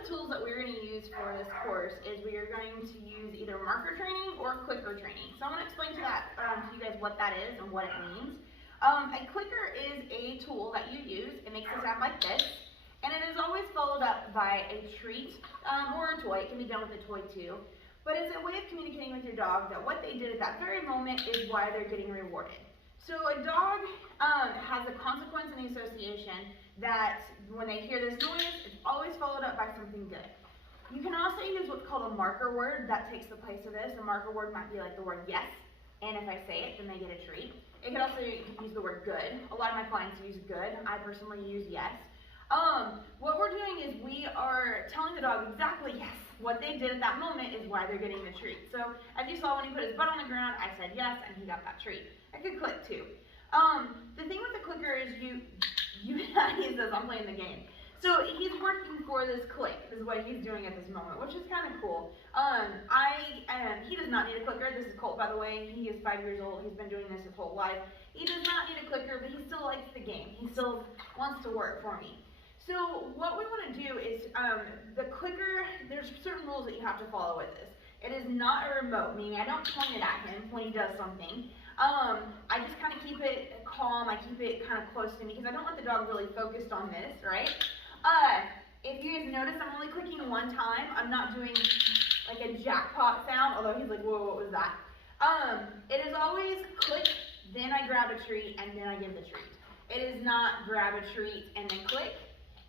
the tools that we're going to use for this course is we are going to use either marker training or clicker training. So I'm going to explain to you guys what that is and what it means. A clicker is a tool that you use. It makes a sound like this, and it is always followed up by a treat or a toy. It can be done with a toy too. But it's a way of communicating with your dog that what they did at that very moment is why they're getting rewarded. So a dog has a consequence in the association that when they hear this noise, it's always followed up by something good. You can also use what's called a marker word that takes the place of this. A marker word might be like the word yes, and if I say it, then they get a treat. It could also use the word good. A lot of my clients use good. I personally use yes. What we're doing is we are telling the dog exactly yes. What they did at that moment is why they're getting the treat. So as you saw when he put his butt on the ground, I said yes, and he got that treat. I could click too. The thing with the clicker is he says I'm playing the game. So he's working for this click is what he's doing at this moment, which is kind of cool. He does not need a clicker. This is Colt, by the way. He is 5 years old. He's been doing this his whole life. He does not need a clicker, but he still likes the game. He still wants to work for me. So what we want to do is the clicker, there's certain rules that you have to follow with this. It is not a remote, meaning I don't point it at him when he does something. I just kind of keep it calm. I keep it kind of close to me because I don't want the dog really focused on this, right? If you guys notice, I'm only clicking one time. I'm not doing like a jackpot sound, although he's like, whoa, what was that? It is always click, then I grab a treat, and then I give the treat. It is not grab a treat and then click.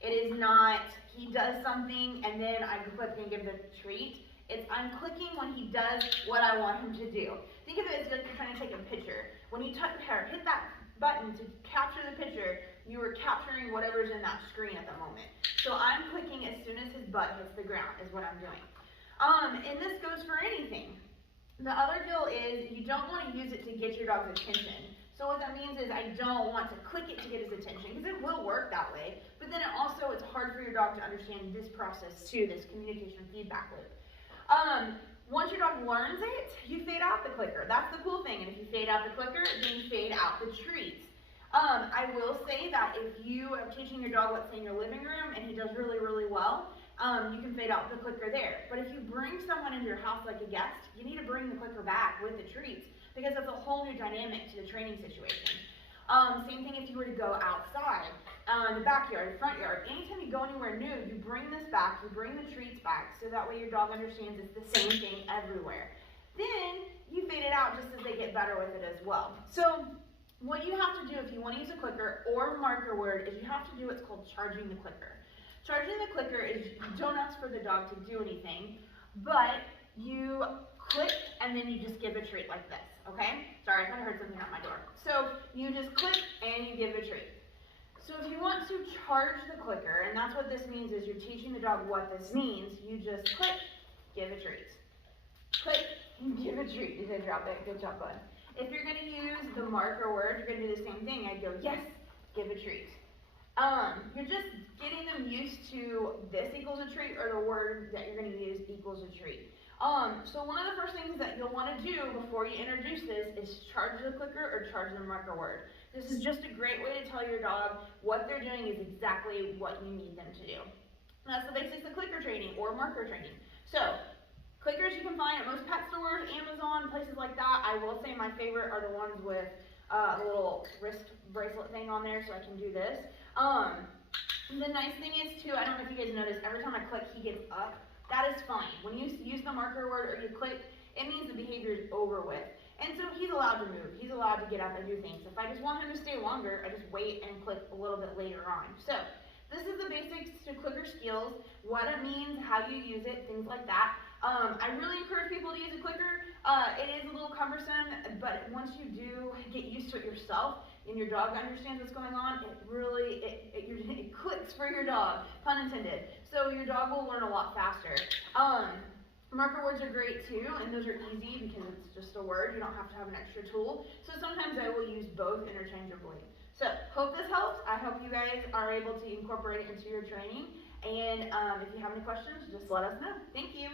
It is not he does something and then I click and give the treat. It's I'm clicking when he does what I want him to do. Think of it as like you're trying to take a picture. When you hit that button to capture the picture, you are capturing whatever's in that screen at the moment. So I'm clicking as soon as his butt hits the ground is what I'm doing. And this goes for anything. The other deal is you don't want to use it to get your dog's attention. So what that means is I don't want to click it to get his attention because it will work that way. But then it's hard for your dog to understand this process too, this communication feedback loop. Once your dog learns it, you fade out the clicker. That's the cool thing. And if you fade out the clicker, then you fade out the treats. I will say that if you are teaching your dog, let's say in your living room, and he does really, really well, you can fade out the clicker there. But if you bring someone into your house like a guest, you need to bring the clicker back with the treats because that's a whole new dynamic to the training situation. Same thing if you were to go outside, the backyard, front yard. Anytime you go anywhere new, you bring this back, you bring the treats back, so that way your dog understands it's the same thing everywhere. Then you fade it out just as they get better with it as well. So what you have to do if you want to use a clicker or marker word is you have to do what's called charging the clicker. Charging the clicker is you don't ask for the dog to do anything, but you click and then you just give a treat like this, okay? Sorry, I thought I heard something at my door. So you just click and you give a treat. So if you want to charge the clicker, and that's what this means is you're teaching the dog what this means, you just click, give a treat. Click, give a treat. You did drop it. Good job, bud. If you're going to use the marker word, you're going to do the same thing. I'd go, yes, give a treat. You're just getting them used to this equals a treat or the word that you're going to use equals a treat. So one of the first things that you'll want to do before you introduce this is charge the clicker or charge the marker word. This is just a great way to tell your dog what they're doing is exactly what you need them to do. That's the basics of clicker training or marker training. So clickers you can find at most pet stores, Amazon, places like that. I will say my favorite are the ones with a little wrist bracelet thing on there so I can do this. The nice thing is too, I don't know if you guys notice, every time I click he gets up. That is fine. When you use the marker word or you click, it means the behavior is over with. And so he's allowed to move. He's allowed to get up and do things. If I just want him to stay longer, I just wait and click a little bit later on. So this is the basics to clicker skills, what it means, how you use it, things like that. I really encourage people to use a clicker. It is a little cumbersome, but once you do get used to it yourself and your dog understands what's going on, it really, it clicks for your dog, pun intended. So your dog will learn a lot faster. Marker words are great too, and those are easy because it's just a word. You don't have to have an extra tool. So sometimes I will use both interchangeably. So hope this helps. I hope you guys are able to incorporate it into your training. And if you have any questions, just let us know. Thank you.